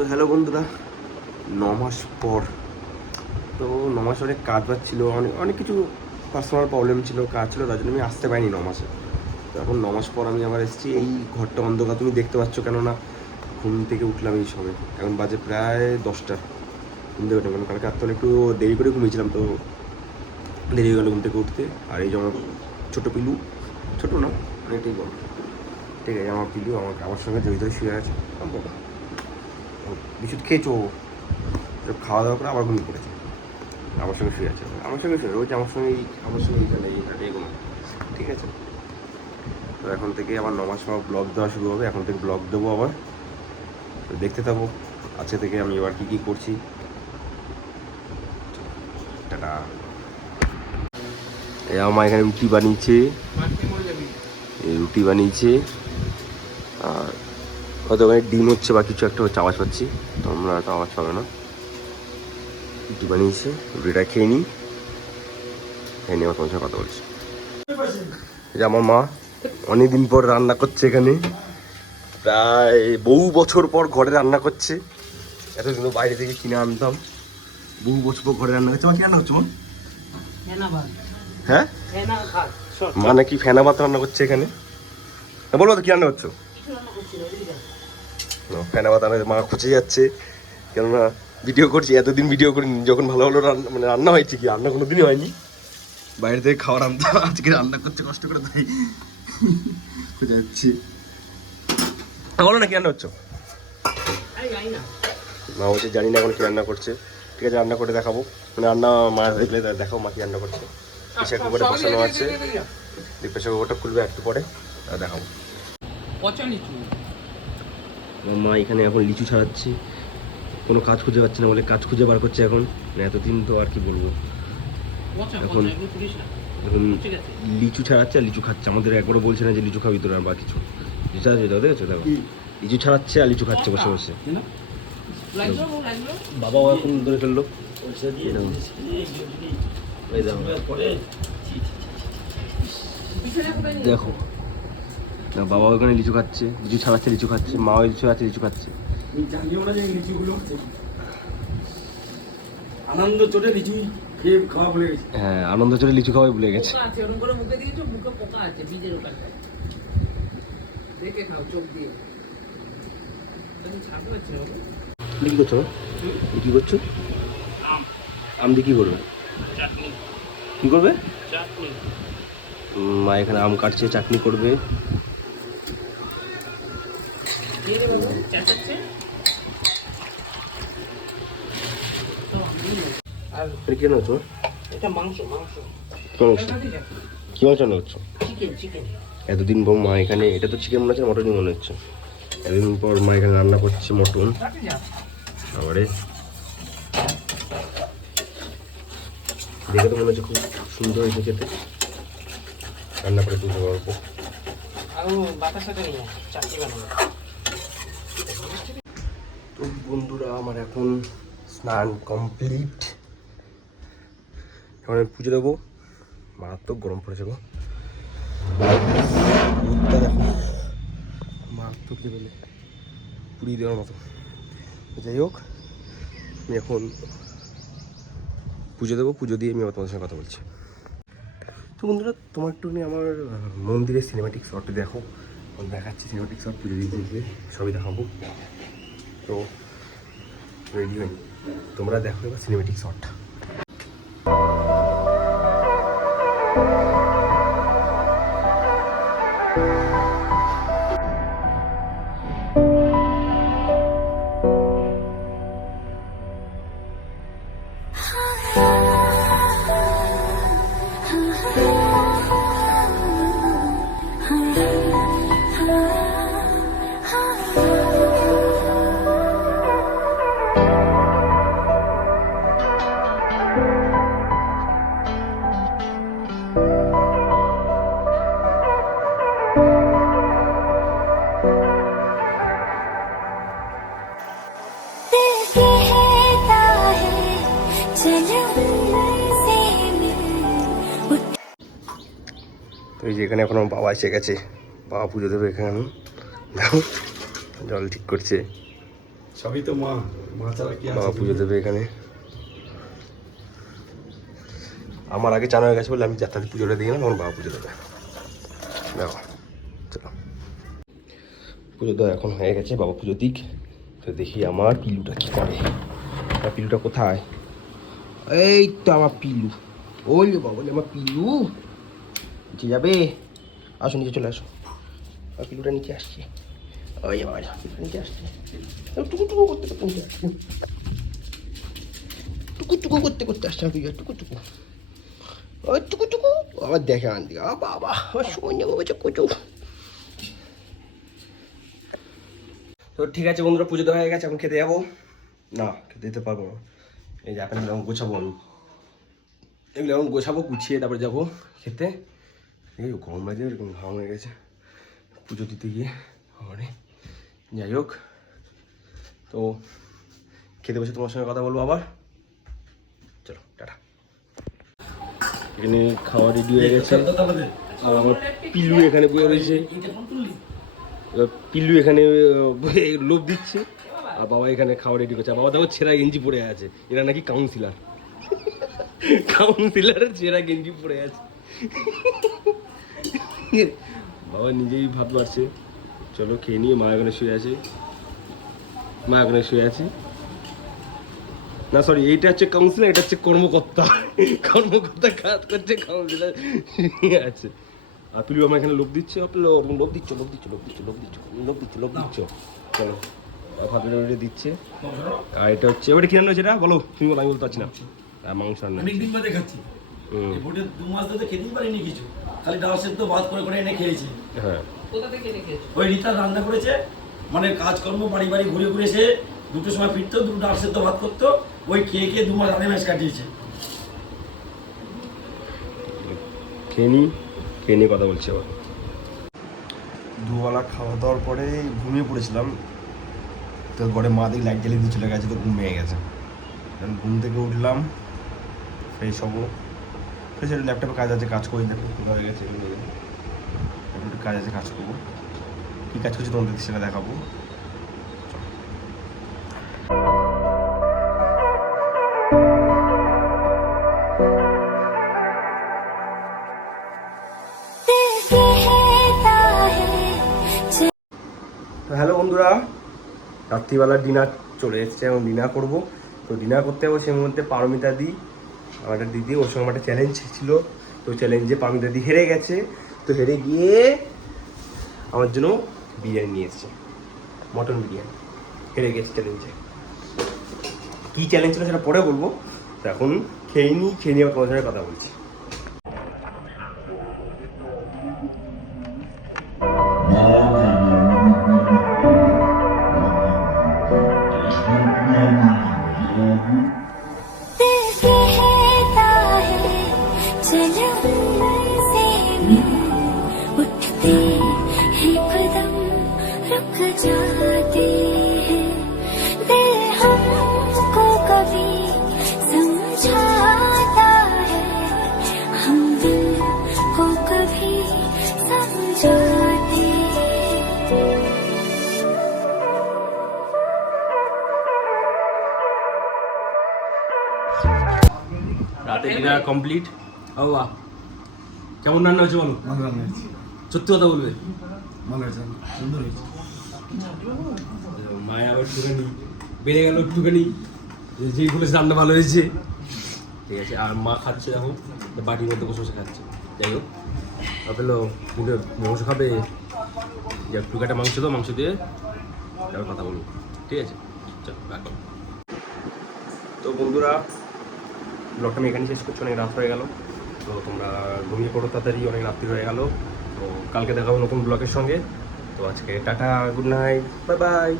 তো হ্যালো বন্ধুরা, 9 মাস পর। তো 9 মাস অনেক কাজ বাজছিল, অনেক অনেক কিছু পার্সোনাল প্রবলেম ছিল, কাজ ছিল, তার জন্য আমি আসতে পারিনি 9 মাসে। তো এখন 9 মাস পর আমি আবার এসেছি। এই ঘরটা অন্ধকার তুমি দেখতে পাচ্ছ, কেননা ঘুম থেকে উঠলাম এই সবে, এখন বাজে প্রায় 10টা। ঘুম থেকে উঠলাম কারণ কালকে রাত্রে একটু দেরি করে ঘুমিয়েছিলাম, তো দেরি হয়ে গেলো ঘুম থেকে উঠতে। আর এই যে আমার ছোটো পিলু, ছোটো না অনেকটাই বড়, ঠিক আছে, আমার পিলু আমার সঙ্গে যে ভিতরে শুয়ে আছে। বিশুদ্ধ খেয়েছো, খাওয়া দাওয়া করে আবার ঘুমিয়ে পড়েছে, আমার সঙ্গে শুয়ে আছে, আমার সঙ্গে শুয়ে রয়েছে, আমার সঙ্গে এইখানে এগুলো, ঠিক আছে। তো এখন থেকে আবার 9 মাস পর ব্লগ দেওয়া শুরু হবে, এখন থেকে ব্লগ দেবো আবার, তো দেখতে থাকো আজকে থেকে আমি এবার কী কী করছি। টাটা। এই আমার এখানে রুটি বানিয়েছে, আর হয়তো ওখানে ডিম হচ্ছে বা কিছু একটা হচ্ছে, আওয়াজ পাচ্ছি, তোমরা তো আওয়াজ পাবে না। রুটি বানিয়েছে, রুটিটা খেয়ে নিই, আমার তোমার সাথে কথা বলছি। যে আমার মা অনেকদিন পর রান্না করছে এখানে, প্রায় বহু বছর পর ঘরে রান্না করছে। এতদিন বাইরে থেকে কিনে আনতাম, বহু বছর পর ঘরে রান্না করছে। মা কি রান্না করছো? হ্যাঁ, মানে কি ফেনা ভাত রান্না করছে এখানে? বলবো তো কি রান্না করছো? ফেনা ভাত মা খুঁজে যাচ্ছে, কেননা ভিডিও করছি, এতদিন ভিডিও করিনি। যখন ভালো ভালো রান্না মানে রান্না হয়েছে, কি রান্না কোনো দিনই হয়নি, বাইরে থেকে খাওয়ার আনতাম, আজকে রান্না করছে কষ্ট করে, তাই খুঁজে যাচ্ছি। বলো না কি রান্না করছো? মা বলছে জানি না এখন কি রান্না করছে, ঠিক আছে রান্না করে দেখাবো, মানে রান্না মা দেখলে দেখাও মা কি রান্না করছে। প্রেশার কুকারে বসানো আছে, প্রেশার কুকারটা খুলবে একটু পরে, দেখাবো। মা এখানে এখন লিচু ছাড়াচ্ছে, কোনো কাজ খুঁজে পাচ্ছে না বলে কাজ খুঁজে বার করছে এখন, এতদিন তো আর কি বলবো। এখন লিচু ছাড়াচ্ছে আর লিচু খাচ্ছে, আমাদের একবারও বলছে না যে লিচু খাবি তোর, আর বা কিছু লিচু ছাড়াচ্ছে, দেখেছো দেখো, লিচু ছাড়াচ্ছে আর লিচু খাচ্ছে বসে বসে। বাবাও এখন ধরে ফেললো, দেখো বাবা ওখানে লিচু খাচ্ছে, লিচু ছাড়াচ্ছে, লিচু খাচ্ছে, মাও লিচু আছে, লিচু খাচ্ছে। আনন্দ চোটে লিচু খেয়ে খাওয়া ভুলে গেছে। হ্যাঁ, আনন্দ চোটে লিচু খাওয়াই ভুলে গেছে। কি করছো? কি করছো? আম দিয়ে কি করবে? কি করবে? মা এখানে আম কাটছে, চাটনি করবে। কি রান্না করছো? কি মাছ রান্না করছো? এতদিন পর মা এখানে, এটা তো চিকেন মনে হচ্ছে, মটনই মনে হচ্ছে। এতদিন পর মা এখানে রান্না করছে মটন। আবারে দেখে তো মনে হচ্ছে খুব সুন্দর হয়েছে খেতে, রান্না করে তুলতে পারবো। তো বন্ধুরা, আমার এখন স্নান কমপ্লিট, এখন আমি পুজো দেবো। মারাত্মক গরম পড়েছে গো, দেখো মারাত্মক লেভেলে পুড়িয়ে দেওয়ার মতো। যাই হোক, আমি এখন পুজো দেবো, পুজো দিয়ে আমি আবার তোমাদের সঙ্গে কথা বলছি। তো বন্ধুরা, তোমার একটু আমার মন্দিরের সিনেমাটিক শটটি দেখো, দেখাচ্ছি সিনেমাটিক শট, পুজো দিতে সবই দেখাবো। তো রেডি হয়নি, তোমরা দেখো এবার সিনেমাটিক শট। তো এই যে এখানে এখন আমার বাবা এসে গেছে, বাবা পুজো দেবে এখানে, দেখো জল ঠিক করছে, সবই তো মা, মা ছাড়া কি বাবা আছে? পুজো দেবে এখানে। আমার আগে চান হয়ে গেছে বলে আমি যাত্রা পুজোটা দিয়ে না, তখন বাবা পুজো দেবে। দেখো চলো, পুজো তো এখন হয়ে গেছে, বাবা পুজো দিক। তো দেখি আমার পিলুটা কি করে। আমার পিলুটা কোথায়? এই তো আমার পিলু। ওই বাবা, আমার পিলু নিচে যাবে। আসো নিচে চলে আসো। আর পিলুটা নিচে আসছে। ওই বাবা, পিলুটা নিচে আসছে। টুকু টুকু করতে করতে নিচে আসছে। টুকু টুকু করতে করতে আসছে আমার পিলু, টুকু টুকু। ওই টুকু টুকু আবার দেখে আন দিকে। বাবা আমার সময় নেবো বেঁচে কুচু। তো ঠিক আছে বন্ধুরা, পুজো দেওয়া হয়ে গেছে, এখন খেতে যাবো। না খেতে দিতে পারবো না, এই যে এখন এরকম গোছাবো আমি, এগুলো এখন গোছাবো, গুছিয়ে তারপরে যাবো খেতে। এই গরম লাগে, এরকম ঘাম হয়ে গেছে পুজো দিতে গিয়ে আমারে। যাই হোক, তো খেতে বসে তোমার সঙ্গে কথা বলবো আবার। চলো টাটা। এখানে খাওয়া রেডি হয়ে গেছে, আর আমার পিলু এখানে বয়ে রয়েছে। এবার পিল্লু এখানে লোভ দিচ্ছে, আর বাবা এখানে খাওয়া রেডি করছে। আর বাবা দেখো ছেঁড়া গেঞ্জি পরে আছে, এরা নাকি কাউন্সিলার। কাউন্সিলারের ছেঁড়া গেঞ্জি পরে আছে। বাবা নিজেই ভাব পারছে। চলো খেয়ে নিয়ে, মা এখানে শুয়ে আছে, মা এখানে শুয়ে আছে। না সরি, এইটা হচ্ছে কাউন্সিলার, এটা হচ্ছে কর্মকর্তা। কর্মকর্তা কাজ করছে, কাউন্সিলার আছে। আর পিলু আমার এখানে লোভ দিচ্ছে, লোভ দিচ্ছ লোভ দিচ্ছ লোভ দিচ্ছ লোভ দিচ্ছ লোভ দিচ্ছ লোভ দিচ্ছ। চলো ভাবি দিচ্ছে। আর এটা হচ্ছে ওটা কিনে সেটা বলো, তুমি বলো, আমি বলতে পারছি না। আর মাংস রান্না অনেকদিন বাদে খাচ্ছি। এই ভোটে 2 মাস ধরে খেতেই পারিনি কিছু, খালি ডাল সেদ্ধ ভাত করে করে এনে খেয়েছি। হ্যাঁ, কোথা থেকে এনে খেয়েছো? ওই রিতা রান্না করেছে, মানে কাজকর্ম বাড়ি বাড়ি ঘুরে ঘুরে এসে 2টোর সময় ফিরতো, 2 ডাল সেদ্ধ ভাত করতো, ওই খেয়ে খেয়ে 2 মাস আড়াই মাস কাটিয়েছে। খেয়ে নিয়ে কথা বলছি আবার। দুবেলা খাওয়া দাওয়ার পরে ঘুমিয়ে পড়েছিলাম, তো ঘরে মা দেখি লাইট জ্বালিয়ে দিয়ে চলে গেছে, তো ঘুমিয়ে গেছে। ঘুম থেকে উঠলাম, ফ্রেশ হবো, ফ্রেশ একটু ল্যাপটপে কাজ আছে, কাজ করে দেখো খোলা হয়ে গেছে, একটু কাজ আছে, কাজ করবো। কী কাজ করছি তোমাদের সেটা দেখাবো। তো হ্যালো বন্ধুরা, রাত্রিবেলা ডিনার চলে এসেছে, এবং ডিনার করবো। তো ডিনার করতে হবে, সেই মধ্যে পারমিতা দি, আমার একটা দিদি, ওর সঙ্গে একটা চ্যালেঞ্জ ছিল। তো চ্যালেঞ্জে পারমিতা দি হেরে গেছে। তো হেরে গিয়ে আমার জন্য বিরিয়ানি নিয়ে এসেছে, মটন বিরিয়ানি। হেরে গেছে চ্যালেঞ্জে। কী চ্যালেঞ্জ ছিল সেটা পরে বলবো। তো এখন খেয়ে নিয়ে আবার তোমার সঙ্গে কথা বলছি। उठते हैं कदम रुक जाते हैं, दिल हमको कभी समझाता है, हम दिल को कभी समझाते हैं। রাতে ডিনার কমপ্লিট। বাবা কেমন রান্না হয়েছে বলো? ভালো রান্না হয়েছে, সত্যি কথা বলবে? ভালো হয়েছে, সুন্দর হয়েছে। মায়া আবার একটুখানি বেড়ে গেল, একটুখানি যেই বলেছে রান্না ভালো হয়েছে। ঠিক আছে, আর মা খাচ্ছে এখন, বাটির মধ্যে বসে বসে খাচ্ছে। যাই হোক, ভাবলো কিন্তু মাংস খাবে, যে একটু কাটা মাংস দাও, মাংস দিয়ে তারপর কথা বলবো। ঠিক আছে, চলো রাখো। তো বন্ধুরা, ব্লগটা আমি এখানে শেষ করছি, অনেক রাত হয়ে গেল। তো তোমরা ঘুমিয়ে পড়ো তাড়াতাড়ি, অনেক রাত্রি হয়ে গেল। তো কালকে দেখাবো নতুন ব্লগের সঙ্গে। তো আজকে tata, good night, bye bye.